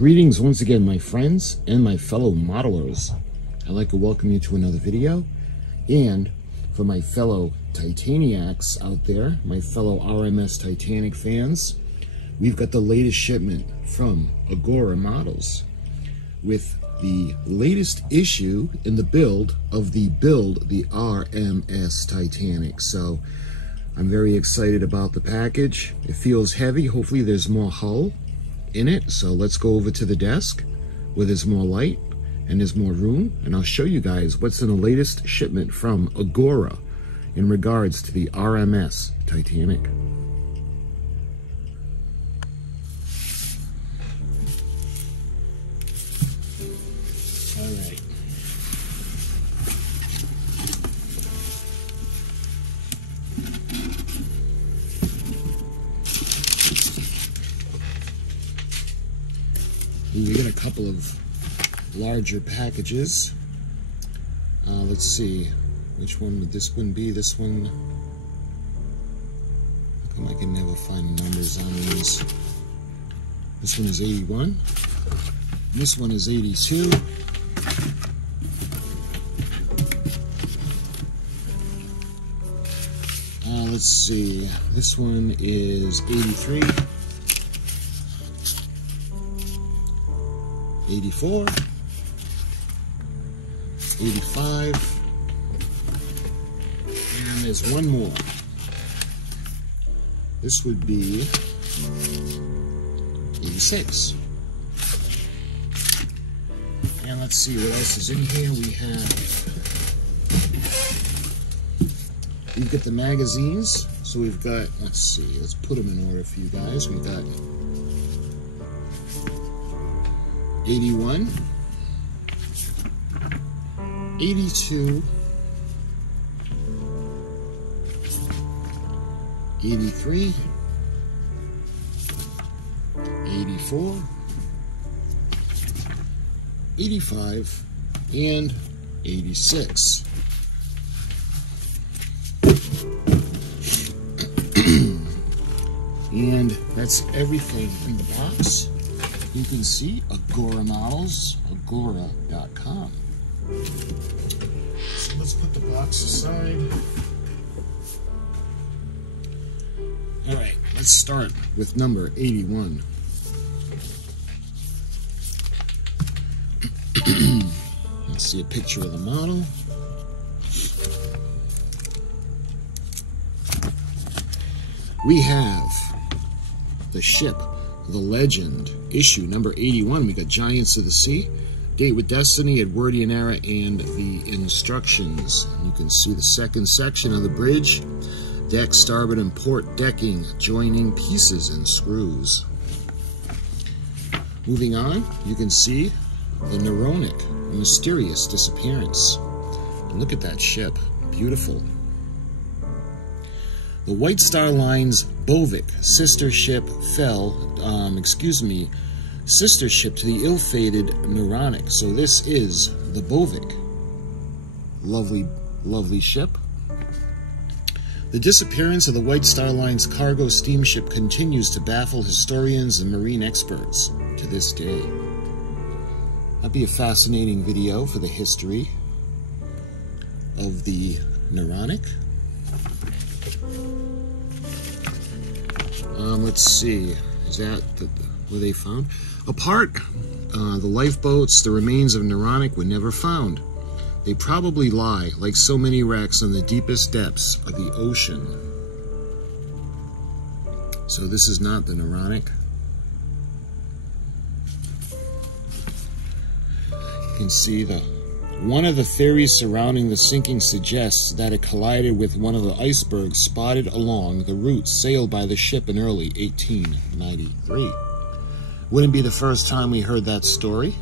Greetings once again, my friends and my fellow modelers. I'd like to welcome you to another video. And for my fellow Titaniacs out there, my fellow R.M.S. Titanic fans, we've got the latest shipment from AGORA Models with the latest issue in the build of the R.M.S. Titanic. So I'm very excited about the package. It feels heavy. Hopefully there's more hull in it. So let's go over to the desk where there's more light and there's more room, and I'll show you guys what's in the latest shipment from AGORA in regards to the R.M.S. Titanic. All right. We get a couple of larger packages. Let's see, which one would this one be? This one, how come I can never find numbers on these? This one is 81. This one is 82. Let's see, this one is 83. 84, 85, and there's one more. This would be 86. And let's see what else is in here. We've got the magazines. So we've got, let's see, let's put them in order for you guys. We've got 81, 82, 83, 84, 85, and 86. And that's everything in the box. You can see AGORA Models, agora.com. So let's put the box aside. All right, let's start with number 81. Let's see a picture of the model. We have the ship, the Legend, issue number 81. We got Giants of the Sea, date with Destiny, Edwardian era, and the instructions. You can see the second section of the bridge, deck, starboard, and port decking, joining pieces and screws. Moving on, you can see the Neronic, a mysterious disappearance. And look at that ship, beautiful. The White Star Line's Bovik sister ship sister ship to the ill-fated Neronic. So this is the Bovik. Lovely, lovely ship. The disappearance of the White Star Line's cargo steamship continues to baffle historians and marine experts to this day. That'd be a fascinating video for the history of the Neronic. Let's see, is that where they found? Apart, the lifeboats, the remains of Neronic were never found. They probably lie, like so many wrecks, on the deepest depths of the ocean. So this is not the Neronic. You can see one of the theories surrounding the sinking suggests that it collided with one of the icebergs spotted along the route sailed by the ship in early 1893. Wouldn't be the first time we heard that story,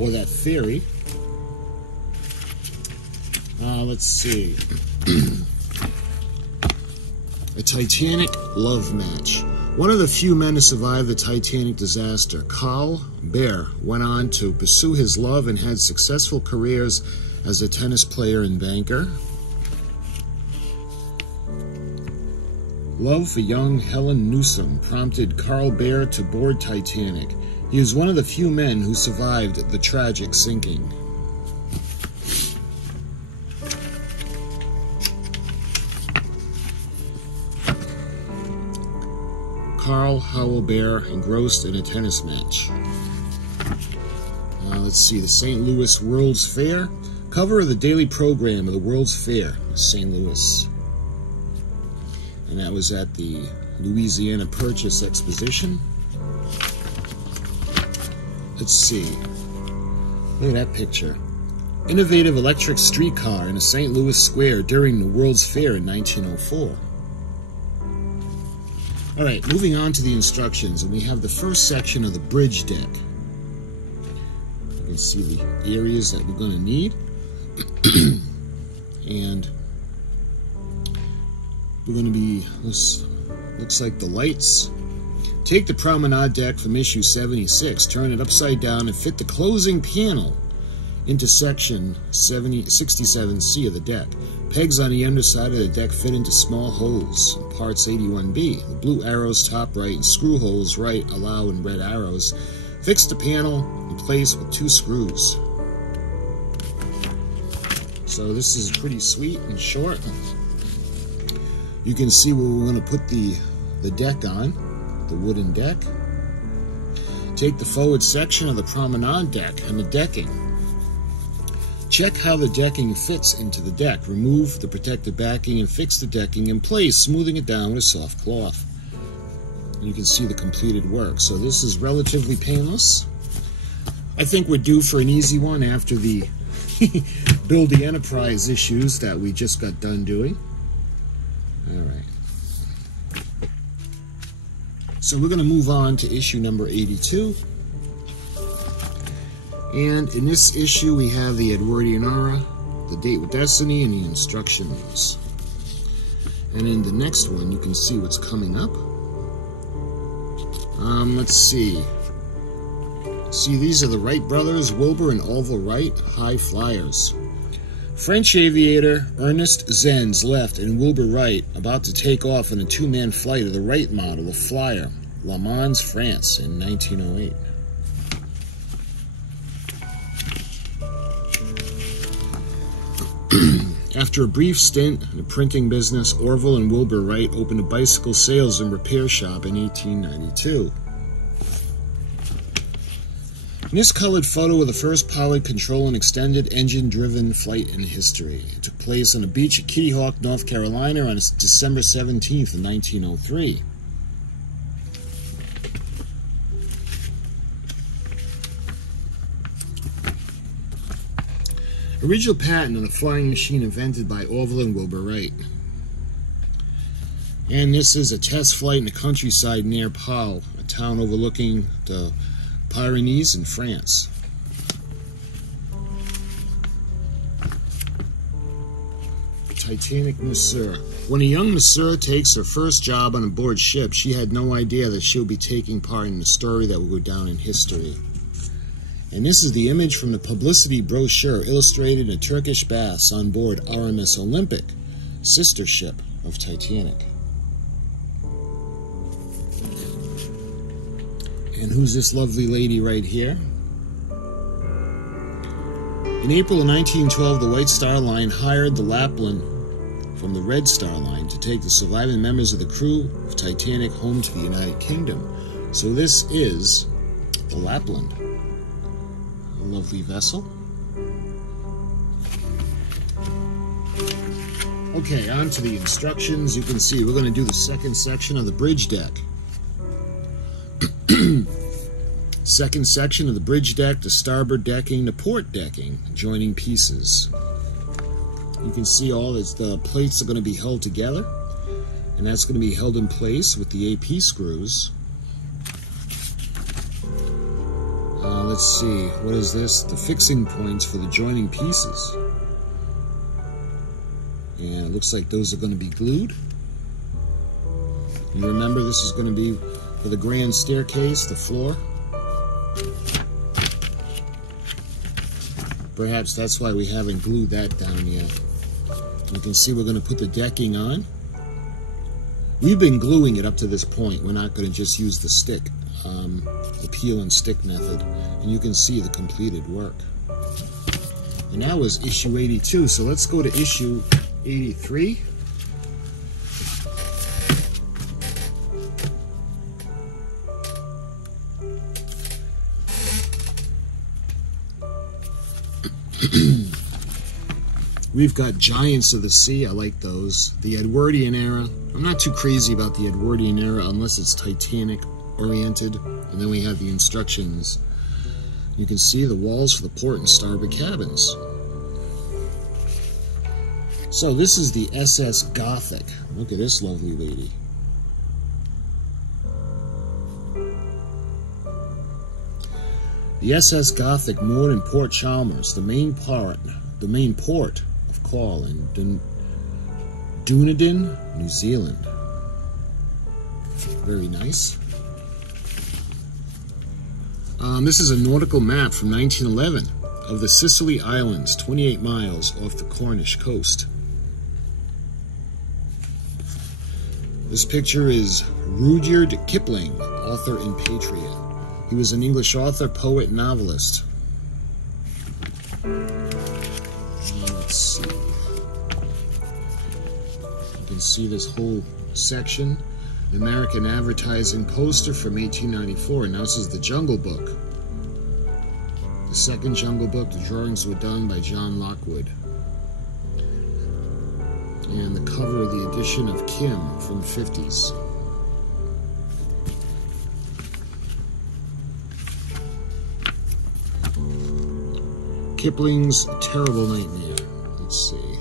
or that theory. Let's see. A Titanic love match. One of the few men to survive the Titanic disaster, Carl Baer, went on to pursue his love and had successful careers as a tennis player and banker. Love for young Helen Newsom prompted Carl Baer to board Titanic. He was one of the few men who survived the tragic sinking. Carl Howell-Bear engrossed in a tennis match. Let's see, the St. Louis World's Fair. Cover of the daily program of the World's Fair, St. Louis. And that was at the Louisiana Purchase Exposition. Let's see. Look at that picture. Innovative electric streetcar in a St. Louis square during the World's Fair in 1904. Alright, moving on to the instructions, and we have the first section of the bridge deck. You can see the areas that we're going to need. And we're going to be, this looks like the lights. Take the promenade deck from issue 76, turn it upside down, and fit the closing panel into section 67C of the deck. Pegs on the underside of the deck fit into small holes, parts 81B. The blue arrows top right and screw holes right allow in red arrows. Fix the panel in place with 2 screws. So this is pretty sweet and short. You can see where we're going to put the deck on, the wooden deck. Take the forward section of the promenade deck and the decking. Check how the decking fits into the deck. Remove the protective backing and fix the decking in place, smoothing it down with a soft cloth. And you can see the completed work. So this is relatively painless. I think we're due for an easy one after the Build the Enterprise issues that we just got done doing. Alright. So we're going to move on to issue number 82. And in this issue we have the Edwardian aura, the date with destiny, and the instructions. And in the next one you can see what's coming up. Let's see. See, these are the Wright brothers, Wilbur and Orville Wright, high flyers. French aviator Ernest Zenz left and Wilbur Wright about to take off in a 2-man flight of the Wright model of flyer, Le Mans, France, in 1908. After a brief stint in the printing business, Orville and Wilbur Wright opened a bicycle sales and repair shop in 1892. In this colored photo of the first powered control and extended engine-driven flight in history. It took place on a beach at Kitty Hawk, North Carolina on December 17th, 1903. Original patent on a flying machine invented by Orville and Wilbur Wright. And this is a test flight in the countryside near Pau, a town overlooking the Pyrenees in France. Titanic Monsieur. When a young Monsieur takes her first job on a board ship, she had no idea that she'll be taking part in a story that will go down in history. And this is the image from the publicity brochure illustrated in a Turkish baths on board R.M.S. Olympic, sister ship of Titanic. And who's this lovely lady right here? In April of 1912, the White Star Line hired the Lapland from the Red Star Line to take the surviving members of the crew of Titanic home to the United Kingdom. So this is the Lapland. A lovely vessel. Okay, on to the instructions. You can see we're going to do the second section of the bridge deck. Second section of the bridge deck, the starboard decking, the port decking, joining pieces. You can see all this, the plates are going to be held together, and that's going to be held in place with the AP screws. Let's see, what is this? The fixing points for the joining pieces. And it looks like those are going to be glued. You remember this is going to be for the grand staircase, the floor. Perhaps that's why we haven't glued that down yet. You can see we're going to put the decking on. We've been gluing it up to this point. We're not going to just use the stick. We'll peel and stick method, and you can see the completed work. And that was issue 82, so let's go to issue 83. We've got Giants of the Sea. I like those. The Edwardian era. I'm not too crazy about the Edwardian era unless it's Titanic oriented. And then we have the instructions. You can see the walls for the port and starboard cabins. So this is the SS Gothic. Look at this lovely lady. The SS Gothic moored in Port Chalmers, the main port of call in Dunedin, New Zealand. Very nice. This is a nautical map from 1911 of the Sicily Islands, 28 miles off the Cornish coast. This picture is Rudyard Kipling, author and patriot. He was an English author, poet, and novelist. Let's see. You can see this whole section. The American Advertising poster from 1894 announces the Jungle Book. The second Jungle Book, the drawings were done by John Lockwood. And the cover of the edition of Kim from the 50s. Kipling's Terrible Nightmare. Let's see.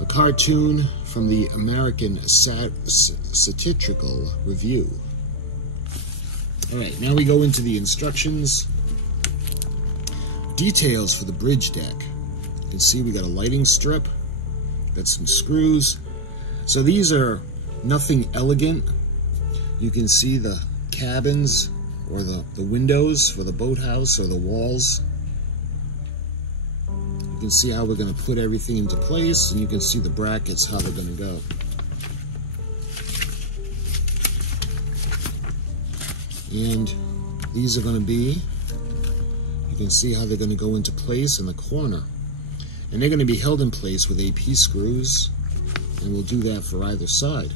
A cartoon from the American Satirical Review. Alright, now we go into the instructions. Details for the bridge deck. You can see we got a lighting strip. Got some screws. So these are nothing elegant. You can see the cabins or the windows for the boathouse or the walls. You can see how we're going to put everything into place, and you can see the brackets, how they're going to go. And these are going to be, you can see how they're going to go into place in the corner. And they're going to be held in place with AP screws, and we'll do that for either side.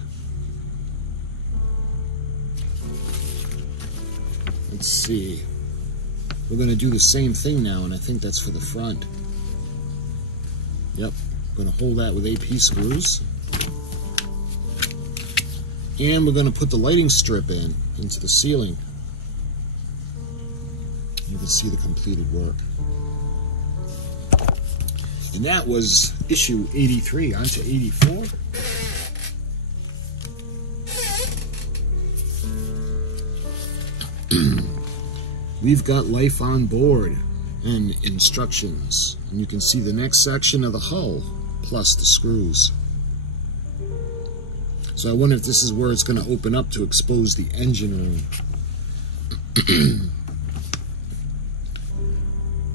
Let's see. We're going to do the same thing now, and I think that's for the front. Yep, I'm going to hold that with AP screws. And we're going to put the lighting strip into the ceiling. You can see the completed work. And that was issue 83. On to 84. We've got Life on Board and instructions. And you can see the next section of the hull, plus the screws. So I wonder if this is where it's going to open up to expose the engine room.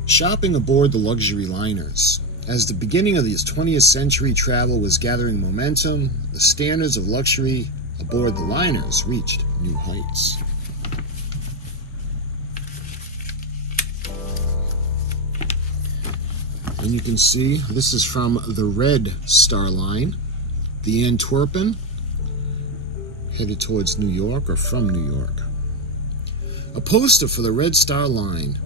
Shopping aboard the luxury liners. As the beginning of the 20th century travel was gathering momentum, the standards of luxury aboard the liners reached new heights. And you can see this is from the Red Star Line, the Antwerpen, headed towards New York or from New York. A poster for the Red Star Line.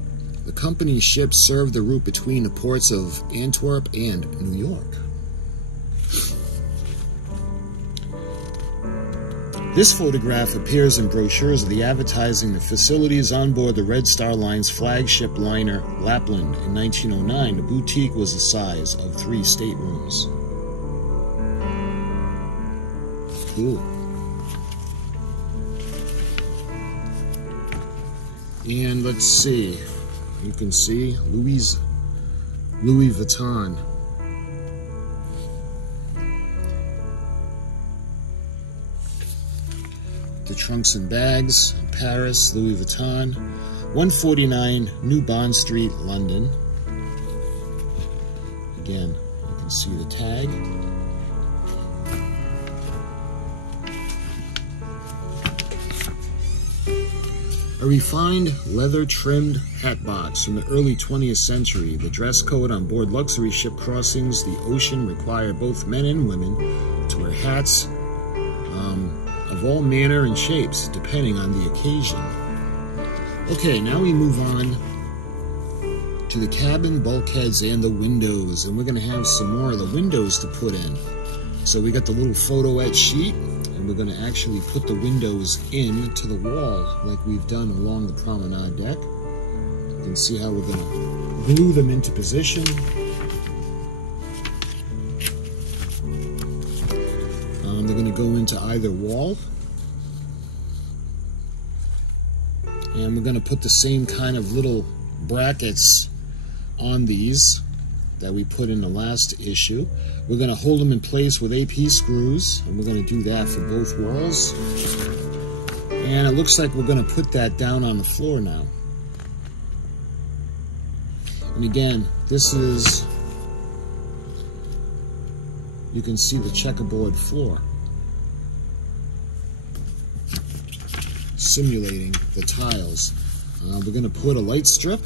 The company's ships served the route between the ports of Antwerp and New York. This photograph appears in brochures of the advertising the facilities on board the Red Star Line's flagship liner Lapland in 1909. The boutique was the size of 3 staterooms. Cool. And let's see. You can see Louis Vuitton. The trunks and bags, Paris, Louis Vuitton, 149 New Bond Street, London. Again, you can see the tag. A refined leather-trimmed hat box from the early 20th century. The dress code on board luxury ship crossings the ocean required both men and women to wear hats of all manner and shapes, depending on the occasion. Okay, now we move on to the cabin bulkheads and the windows, and we're going to have some more of the windows to put in. So we got the little photo etch sheet, and we're going to actually put the windows into the wall like we've done along the promenade deck. You can see how we're going to glue them into position. They're going to go into either wall. And we're going to put the same kind of little brackets on these that we put in the last issue. We're going to hold them in place with AP screws, and we're going to do that for both walls. And it looks like we're going to put that down on the floor now. And again, this is, you can see the checkerboard floor, simulating the tiles. We're going to put a light strip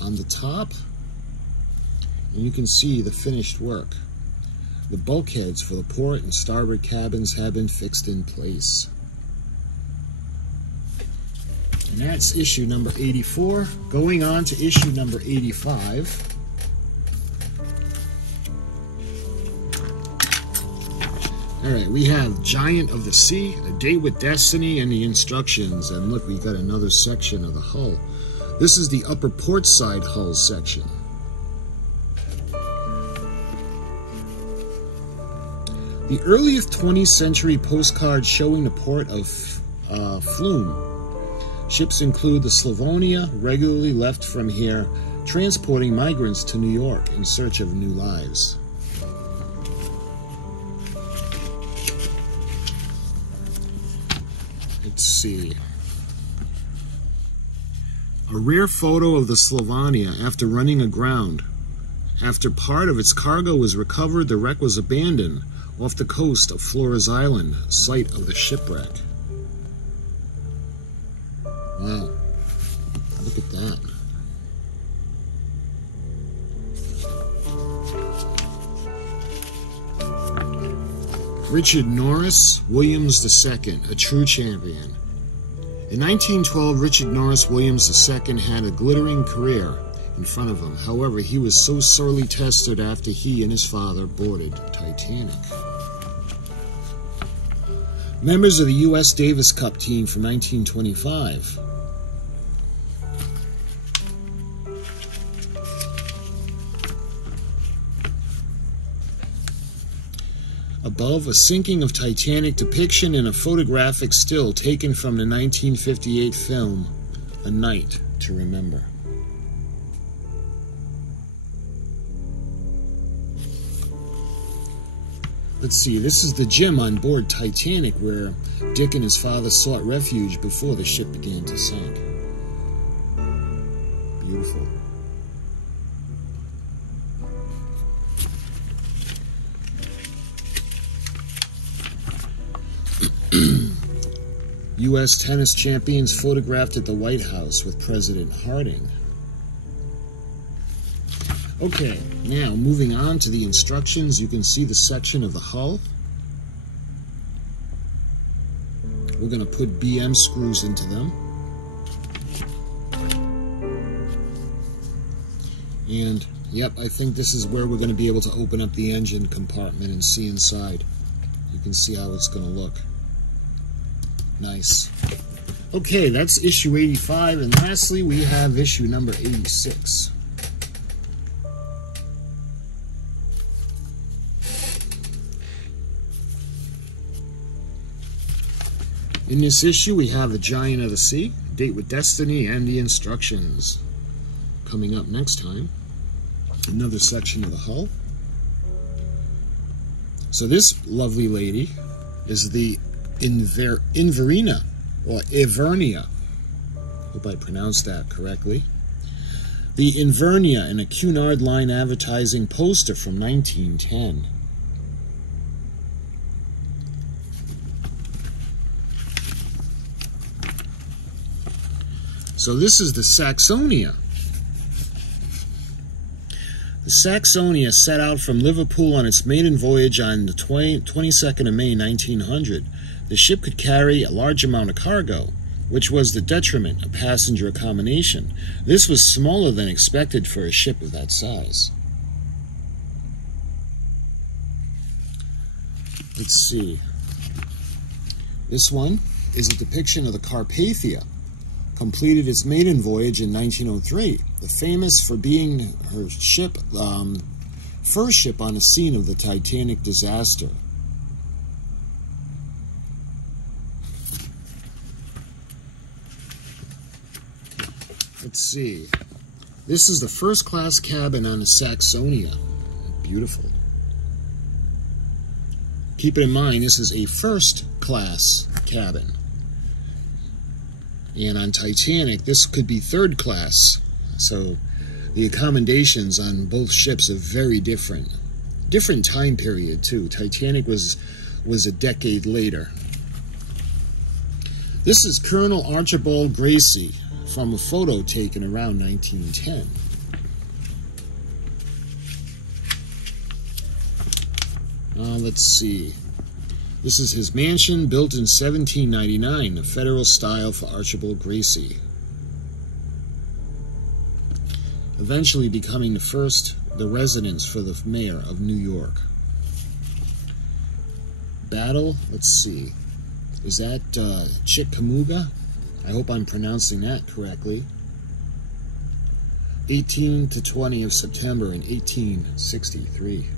on the top, and you can see the finished work. The bulkheads for the port and starboard cabins have been fixed in place. And that's issue number 84. Going on to issue number 85. Alright, we have Giant of the Sea, A Date with Destiny, and the instructions. And look, we got another section of the hull. This is the upper port side hull section. The earliest 20th century postcard showing the port of Flume. Ships include the Slavonia, regularly left from here, transporting migrants to New York in search of new lives. Let's see. A rare photo of the Slavonia after running aground. After part of its cargo was recovered, the wreck was abandoned off the coast of Flores Island, site of the shipwreck. Wow. Look at that. Richard Norris Williams II, a true champion. In 1912, Richard Norris Williams II had a glittering career in front of him. However, he was so sorely tested after he and his father boarded Titanic. Members of the U.S. Davis Cup team from 1925. Above, a sinking of Titanic depiction in a photographic still taken from the 1958 film, A Night to Remember. Let's see, this is the gym on board Titanic where Dick and his father sought refuge before the ship began to sink. Beautiful. U.S. tennis champions photographed at the White House with President Harding. Okay, now moving on to the instructions, you can see the section of the hull. We're going to put BM screws into them. And, yep, I think this is where we're going to be able to open up the engine compartment and see inside. You can see how it's going to look. Nice. Okay, that's issue 85, and lastly we have issue number 86. In this issue we have the Giant of the Sea, Date with Destiny, and the instructions. Coming up next time, another section of the hull. So this lovely lady is the Invernia, or Ivernia. Hope I pronounced that correctly. The Invernia in a Cunard Line advertising poster from 1910. So this is the Saxonia. The Saxonia set out from Liverpool on its maiden voyage on the 22nd of May 1900. The ship could carry a large amount of cargo, which was the detriment of passenger accommodation. This was smaller than expected for a ship of that size. Let's see. This one is a depiction of the Carpathia. Completed its maiden voyage in 1903. The famous for being her ship, first ship on the scene of the Titanic disaster. Let's see. This is the first class cabin on the Saxonia. Beautiful. Keep it in mind, this is a first class cabin. And on Titanic, this could be third class. So the accommodations on both ships are very different. Different time period, too. Titanic was a decade later. This is Colonel Archibald Gracie from a photo taken around 1910. Let's see. This is his mansion, built in 1799, the Federal style for Archibald Gracie. Eventually becoming the residence for the mayor of New York. Battle, let's see. Is that Chickamauga? I hope I'm pronouncing that correctly. 18 to 20 of September in 1863.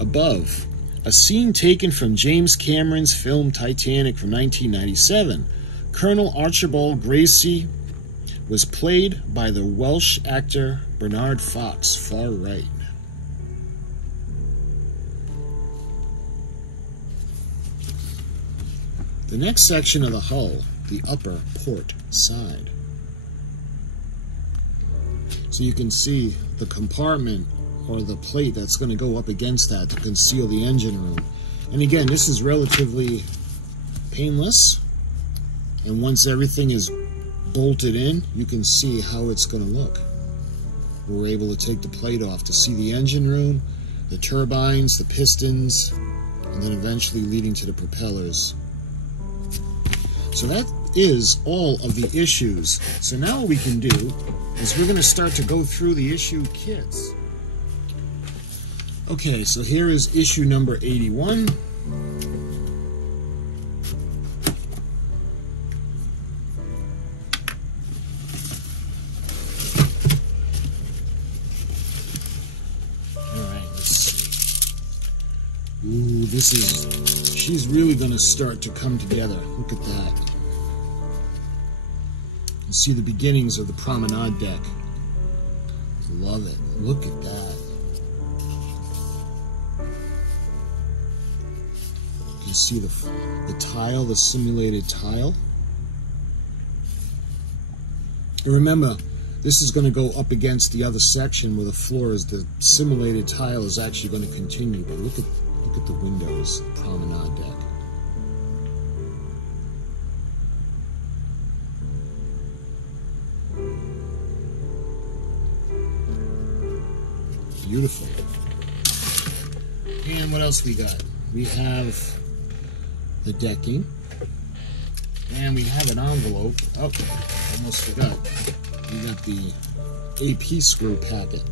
Above, a scene taken from James Cameron's film Titanic from 1997. Colonel Archibald Gracie was played by the Welsh actor Bernard Fox, far right. The next section of the hull, the upper port side. So you can see the compartment or the plate that's going to go up against that to conceal the engine room. And again, this is relatively painless. And once everything is bolted in, you can see how it's going to look. We're able to take the plate off to see the engine room, the turbines, the pistons, and then eventually leading to the propellers. So that is all of the issues. So now what we can do is we're going to start to go through the issue kits. Okay, so here is issue number 81. Alright, let's see. Ooh, she's really going to start to come together. Look at that. You see the beginnings of the promenade deck. Love it. Look at that. You can see the tile, the simulated tile. And remember, this is going to go up against the other section where the floor is. The simulated tile is actually going to continue. But look at the windows, the promenade deck. Beautiful. And what else we got? We have the decking. And we have an envelope. Oh, almost forgot. We got the AP screw packet.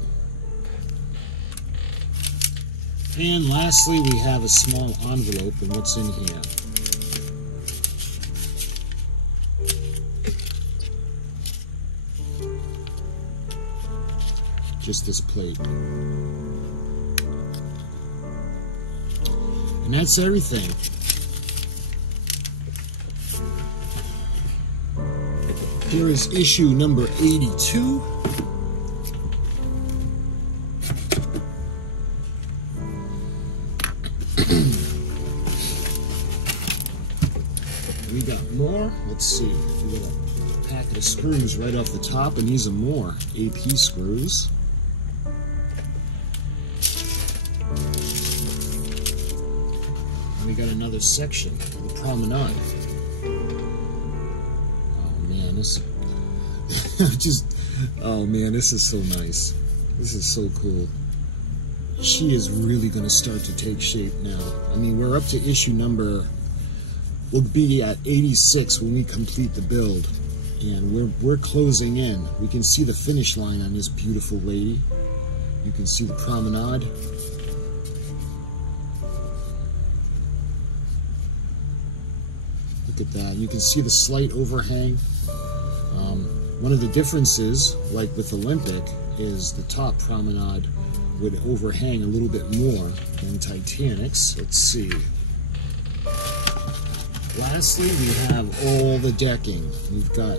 And lastly, we have a small envelope, and what's in here? Just this plate. And that's everything. Here is issue number 82. We got more. Let's see. We got a packet of screws right off the top, and these are more AP screws. We we got another section, the promenade. Oh man, this oh man, this is so nice. This is so cool. She is really going to start to take shape now. I mean, we're up to issue number, we'll be at 86 when we complete the build. And we're closing in. We can see the finish line on this beautiful lady. You can see the promenade. Look at that. You can see the slight overhang. One of the differences, like with Olympic, is the top promenade would overhang a little bit more than Titanic's. Let's see. Lastly, we have all the decking. We've got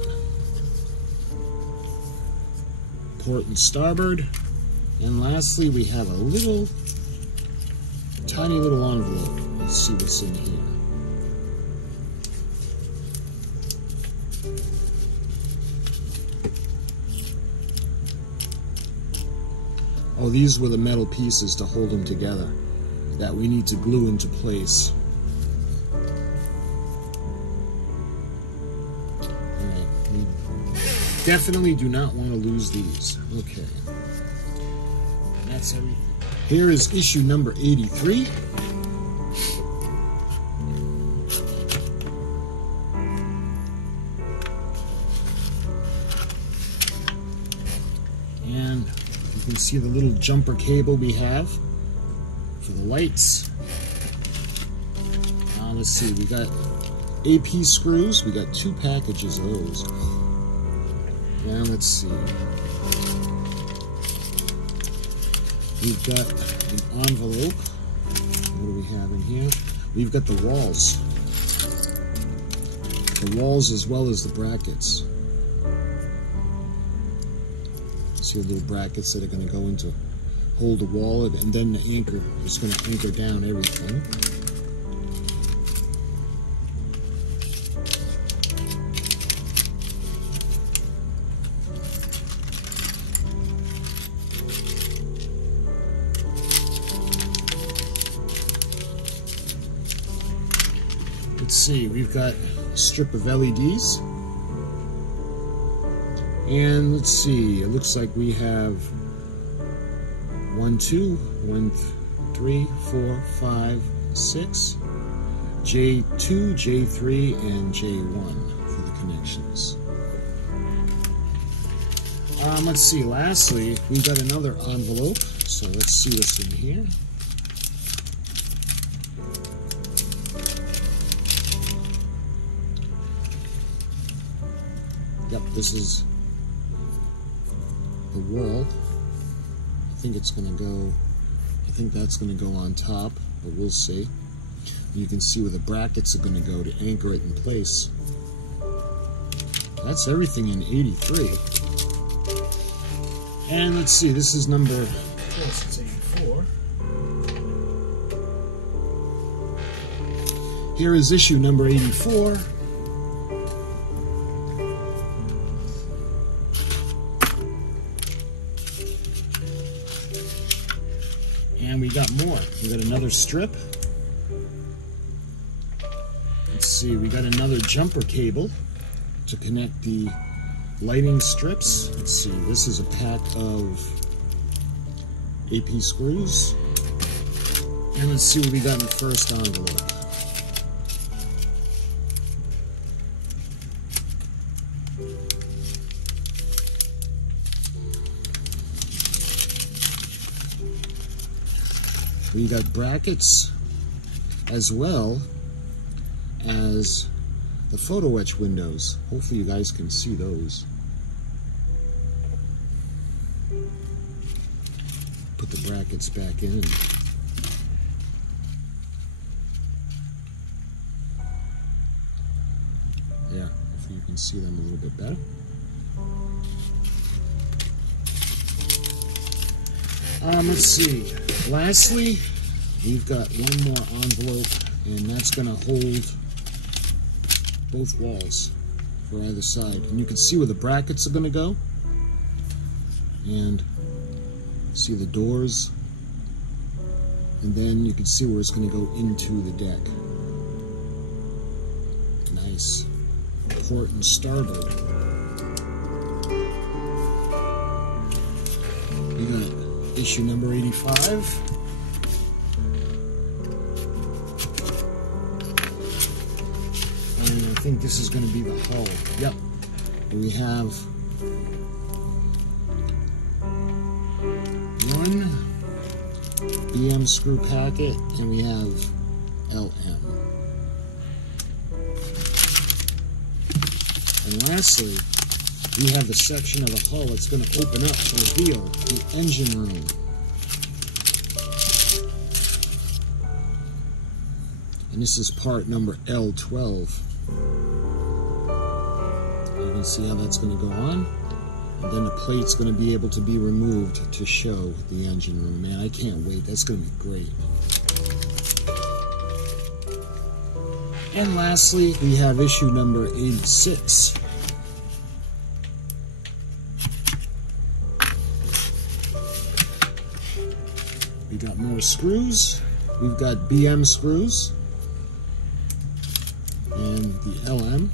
port and starboard. And lastly, we have a little, tiny little envelope. Let's see what's in here. Oh, these were the metal pieces to hold them together that we need to glue into place. Alright, we definitely do not want to lose these. Okay. And that's everything. Here is issue number 83. And you can see the little jumper cable we have for the lights. Let's see, we got AP screws. We got 2 packages of those. Now let's see. We've got an envelope. What do we have in here? We've got the walls. The walls as well as the brackets. See the little brackets that are going to go into hold the wall, and then the anchor is going to anchor down everything. Let's see, we've got a strip of LEDs. And let's see, it looks like we have 1, 2, 1, 3, 4, 5, 6, J2, J3, and J1 for the connections. Let's see, lastly, we've got another envelope, so let's see what's in here. Yep, this is the wall. I think it's going to go, I think that's going to go on top, but we'll see. You can see where the brackets are going to go to anchor it in place. That's everything in 83. And let's see, this is number, of course it's 84. Here is issue number 84. And we got more. We got another strip. Let's see, we got another jumper cable to connect the lighting strips. Let's see, this is a pack of AP screws. And let's see what we got in the first envelope. We got brackets as well as the photo etch windows. Hopefully you guys can see those. Put the brackets back in. Yeah, hopefully you can see them a little bit better. Let's see. Lastly, we've got one more envelope, and that's going to hold both walls for either side. And you can see where the brackets are going to go. And see the doors. And then you can see where it's going to go into the deck. Nice. Port and starboard. We got issue number 85. And I think this is going to be the hull. Yep. We have one BM screw packet, and we have LM. And lastly, we have the section of the hull that's going to open up to reveal the engine room. And this is part number L12. You can see how that's going to go on. And then the plate's going to be able to be removed to show the engine room. Man, I can't wait. That's going to be great. And lastly, we have issue number 86. We got more screws. We've got BM screws and the LM.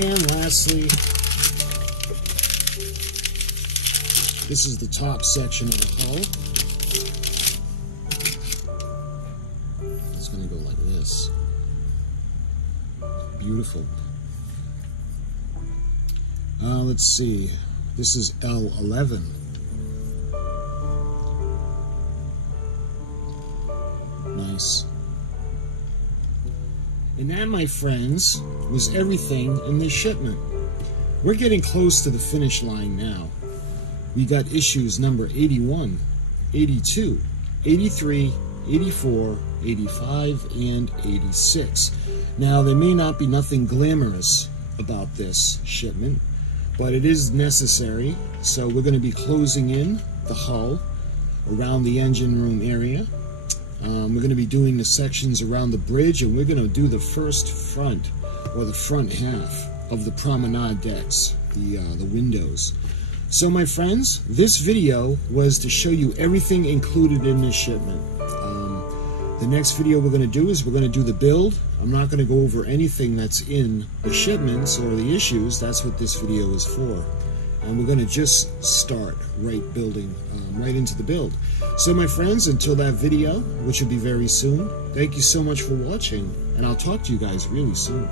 And lastly, this is the top section of the hull. It's going to go like this. Beautiful. Let's see. This is L11. Nice. And that, my friends, was everything in this shipment. We're getting close to the finish line now. We got issues number 81, 82, 83, 84, 85, and 86. Now, there may not be nothing glamorous about this shipment, but it is necessary. So we're going to be closing in the hull around the engine room area. We're going to be doing the sections around the bridge, and we're going to do the first front, or the front half of the promenade decks, the windows. So my friends, this video was to show you everything included in this shipment. The next video we're going to do is we're going to do the build. I'm not going to go over anything that's in the shipments or the issues. That's what this video is for. And we're going to just start right into the build. So my friends, until that video, which will be very soon, thank you so much for watching, and I'll talk to you guys really soon.